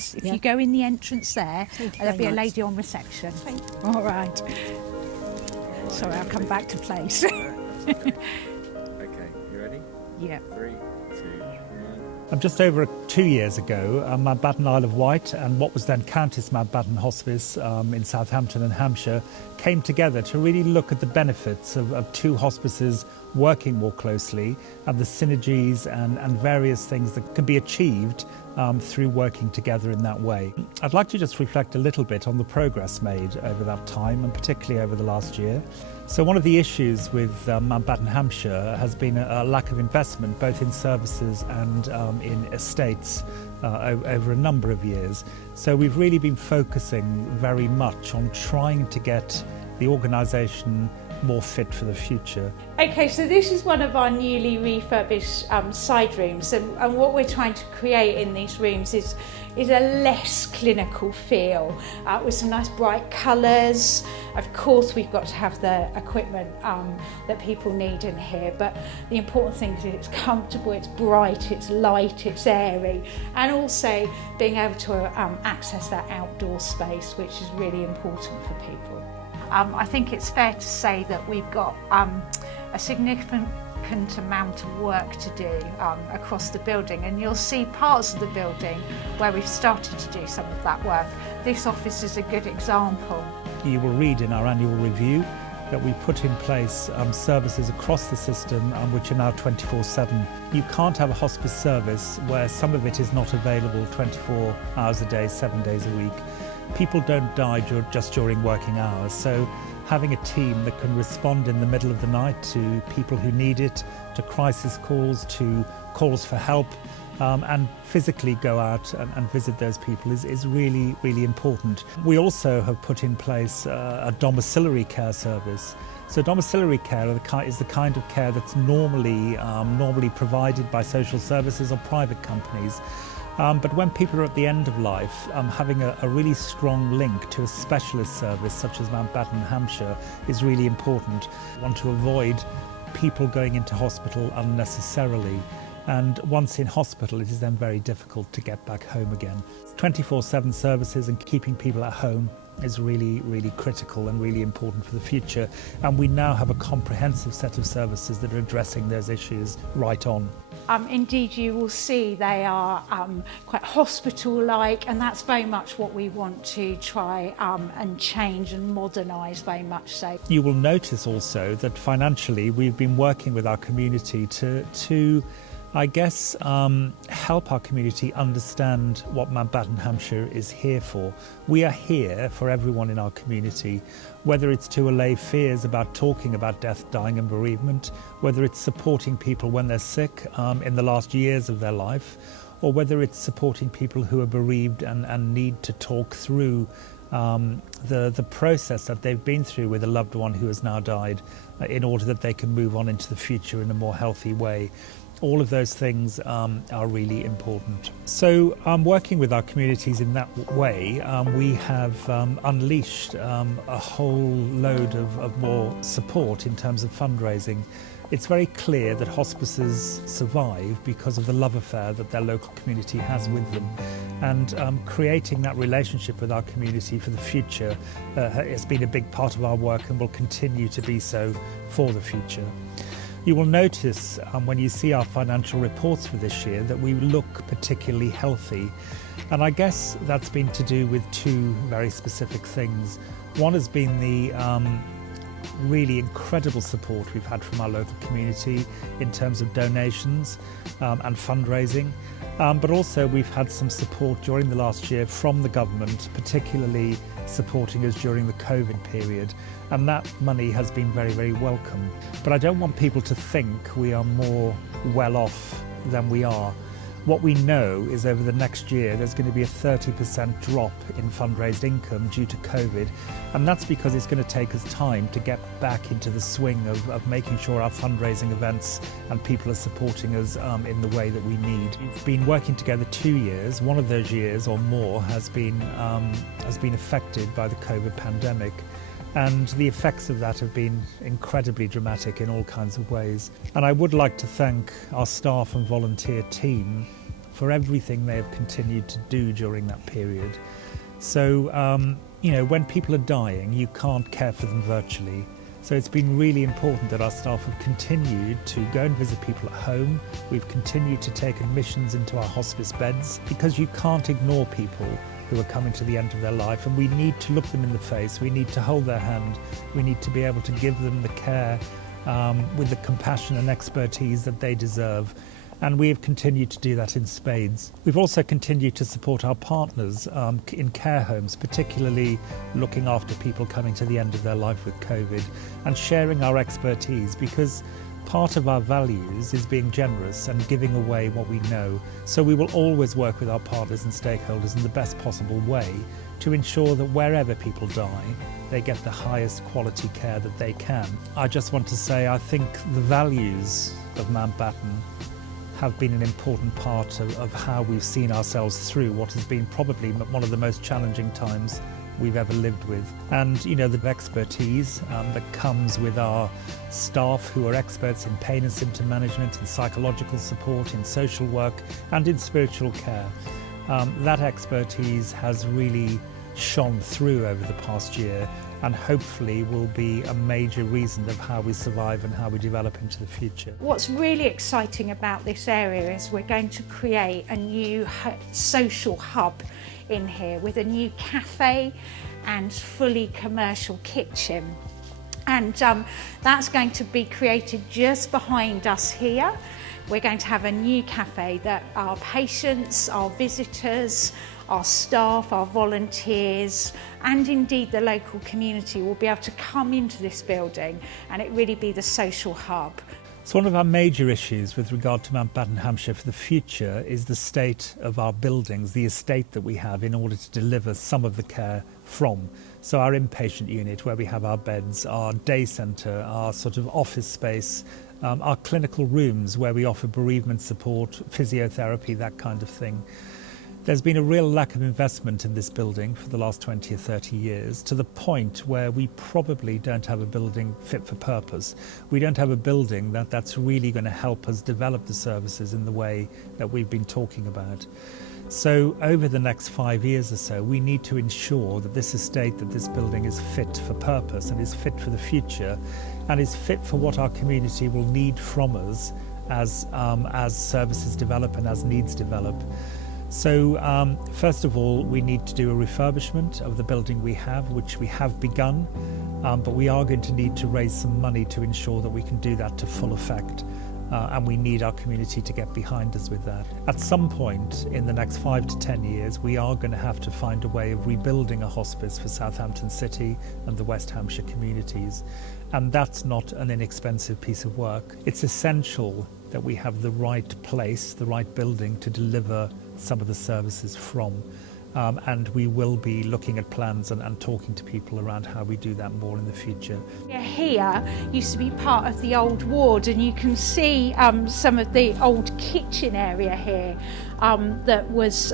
Yes, if you go in the entrance there, there'll be a lady on reception. Thank you. All right. Sorry, I'll come back to place. Okay, you ready? Yeah. 3, 2, 1. Just over 2 years ago, Mountbatten Isle of Wight and what was then Countess Mountbatten Hospice in Southampton and Hampshire came together to really look at the benefits of two hospices working more closely and the synergies and various things that can be achieved through working together in that way. I'd like to just reflect a little bit on the progress made over that time and particularly over the last year. So one of the issues with Mountbatten Hampshire has been a lack of investment both in services and in estates over a number of years. So we've really been focusing very much on trying to get the organisation more fit for the future. Okay, so this is one of our newly refurbished side rooms, and what we're trying to create in these rooms is a less clinical feel with some nice bright colours. Of course, we've got to have the equipment that people need in here, but the important thing is it's comfortable, it's bright, it's light, it's airy, and also being able to access that outdoor space, which is really important for people. I think it's fair to say that we've got a significant amount of work to do across the building, and you'll see parts of the building where we've started to do some of that work. This office is a good example. You will read in our annual review that we put in place services across the system which are now 24/7. You can't have a hospice service where some of it is not available 24 hours a day, 7 days a week. People don't die just during working hours, so having a team that can respond in the middle of the night to people who need it, to crisis calls, to calls for help, and physically go out and visit those people is really, really important. We also have put in place a domiciliary care service. So domiciliary care is the kind of care that's normally provided by social services or private companies. But when people are at the end of life, having a really strong link to a specialist service such as Mountbatten Hampshire is really important. We want to avoid people going into hospital unnecessarily. And once in hospital, it is then very difficult to get back home again. 24/7 services and keeping people at home is really, really critical and really important for the future. And we now have a comprehensive set of services that are addressing those issues right on. Indeed, you will see they are quite hospital-like, and that's very much what we want to try and change and modernise, very much so. You will notice also that financially we've been working with our community to I guess, help our community understand what Mountbatten Hampshire is here for. We are here for everyone in our community, whether it's to allay fears about talking about death, dying and bereavement, whether it's supporting people when they're sick in the last years of their life, or whether it's supporting people who are bereaved and need to talk through the process that they've been through with a loved one who has now died in order that they can move on into the future in a more healthy way. All of those things are really important. So working with our communities in that way, we have unleashed a whole load of more support in terms of fundraising. It's very clear that hospices survive because of the love affair that their local community has with them. And creating that relationship with our community for the future has been a big part of our work and will continue to be so for the future. You will notice when you see our financial reports for this year that we look particularly healthy. And I guess that's been to do with two very specific things. One has been the really incredible support we've had from our local community in terms of donations and fundraising. But also we've had some support during the last year from the government, particularly supporting us during the COVID period. And that money has been very, very welcome. But I don't want people to think we are more well off than we are. What we know is over the next year there's going to be a 30% drop in fundraised income due to COVID, and that's because it's going to take us time to get back into the swing of making sure our fundraising events and people are supporting us in the way that we need. We've been working together 2 years. One of those years or more has been affected by the COVID pandemic. And the effects of that have been incredibly dramatic in all kinds of ways. And I would like to thank our staff and volunteer team for everything they have continued to do during that period. So, when people are dying, you can't care for them virtually. So it's been really important that our staff have continued to go and visit people at home. We've continued to take admissions into our hospice beds because you can't ignore people who are coming to the end of their life, and we need to look them in the face. We need to hold their hand. We need to be able to give them the care with the compassion and expertise that they deserve. And we have continued to do that in spades. We've also continued to support our partners in care homes, particularly looking after people coming to the end of their life with COVID, and sharing our expertise, because part of our values is being generous and giving away what we know. So we will always work with our partners and stakeholders in the best possible way to ensure that wherever people die, they get the highest quality care that they can. I just want to say I think the values of Mountbatten have been an important part of how we've seen ourselves through what has been probably one of the most challenging times we've ever lived with. And the expertise that comes with our staff, who are experts in pain and symptom management, in psychological support, in social work and in spiritual care, that expertise has really shone through over the past year, and hopefully will be a major reason of how we survive and how we develop into the future. What's really exciting about this area is we're going to create a new social hub in here with a new cafe and fully commercial kitchen. And that's going to be created just behind us here. We're going to have a new cafe that our patients, our visitors, our staff, our volunteers, and indeed the local community will be able to come into this building and it really be the social hub. So one of our major issues with regard to Mountbatten Hampshire for the future is the state of our buildings, the estate that we have in order to deliver some of the care from. So our inpatient unit, where we have our beds, our day centre, our sort of office space, our clinical rooms where we offer bereavement support, physiotherapy, that kind of thing. There's been a real lack of investment in this building for the last 20 or 30 years, to the point where we probably don't have a building fit for purpose. We don't have a building that's really going to help us develop the services in the way that we've been talking about. So over the next 5 years or so, we need to ensure that this estate, that this building is fit for purpose and is fit for the future and is fit for what our community will need from us as services develop and as needs develop. So first of all, we need to do a refurbishment of the building we have, which we have begun, but we are going to need to raise some money to ensure that we can do that to full effect. And we need our community to get behind us with that. At some point in the next 5 to 10 years, we are going to have to find a way of rebuilding a hospice for Southampton City and the West Hampshire communities. And that's not an inexpensive piece of work. It's essential that we have the right place, the right building to deliver some of the services from. And we will be looking at plans and talking to people around how we do that more in the future. Here used to be part of the old ward, and you can see some of the old kitchen area here that was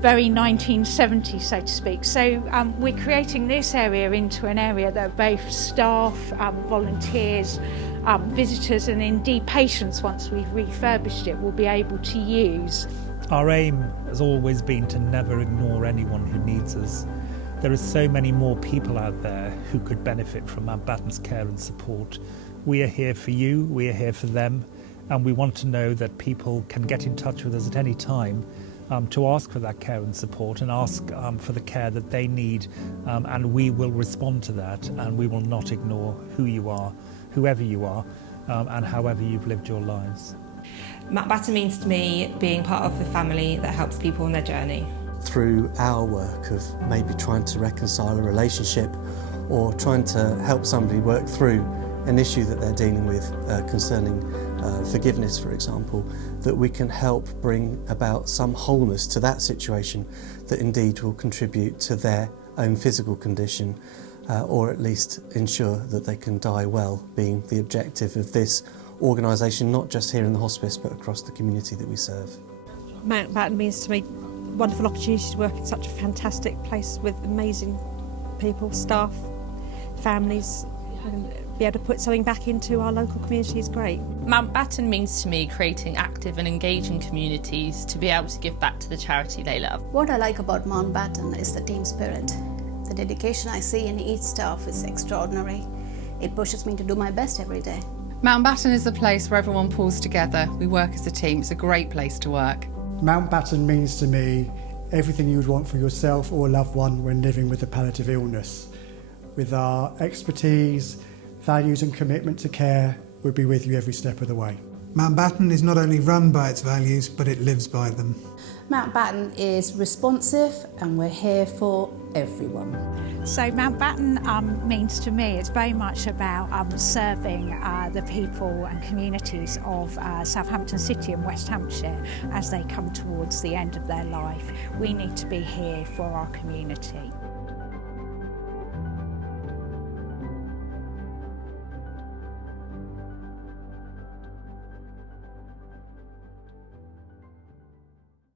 very 1970s, so to speak. So we're creating this area into an area that both staff, volunteers, visitors and indeed patients, once we've refurbished it, will be able to use. Our aim has always been to never ignore anyone who needs us. There are so many more people out there who could benefit from Mountbatten's care and support. We are here for you, we are here for them, and we want to know that people can get in touch with us at any time to ask for that care and support and ask for the care that they need, and we will respond to that, and we will not ignore who you are, whoever you are, and however you've lived your lives. Mountbatten means to me being part of the family that helps people on their journey. Through our work of maybe trying to reconcile a relationship or trying to help somebody work through an issue that they're dealing with concerning forgiveness, for example, that we can help bring about some wholeness to that situation that indeed will contribute to their own physical condition, or at least ensure that they can die well, being the objective of this organisation, not just here in the hospice but across the community that we serve. Mountbatten means to me a wonderful opportunity to work in such a fantastic place with amazing people, staff, families, and be able to put something back into our local community is great. Mountbatten means to me creating active and engaging communities to be able to give back to the charity they love. What I like about Mountbatten is the team spirit. The dedication I see in each staff is extraordinary. It pushes me to do my best every day. Mountbatten is a place where everyone pulls together. We work as a team. It's a great place to work. Mountbatten means to me everything you would want for yourself or a loved one when living with a palliative illness. With our expertise, values and commitment to care, we'll be with you every step of the way. Mountbatten is not only run by its values, but it lives by them. Mountbatten is responsive and we're here for everyone. So Mountbatten means to me, it's very much about serving the people and communities of Southampton City and West Hampshire as they come towards the end of their life. We need to be here for our community.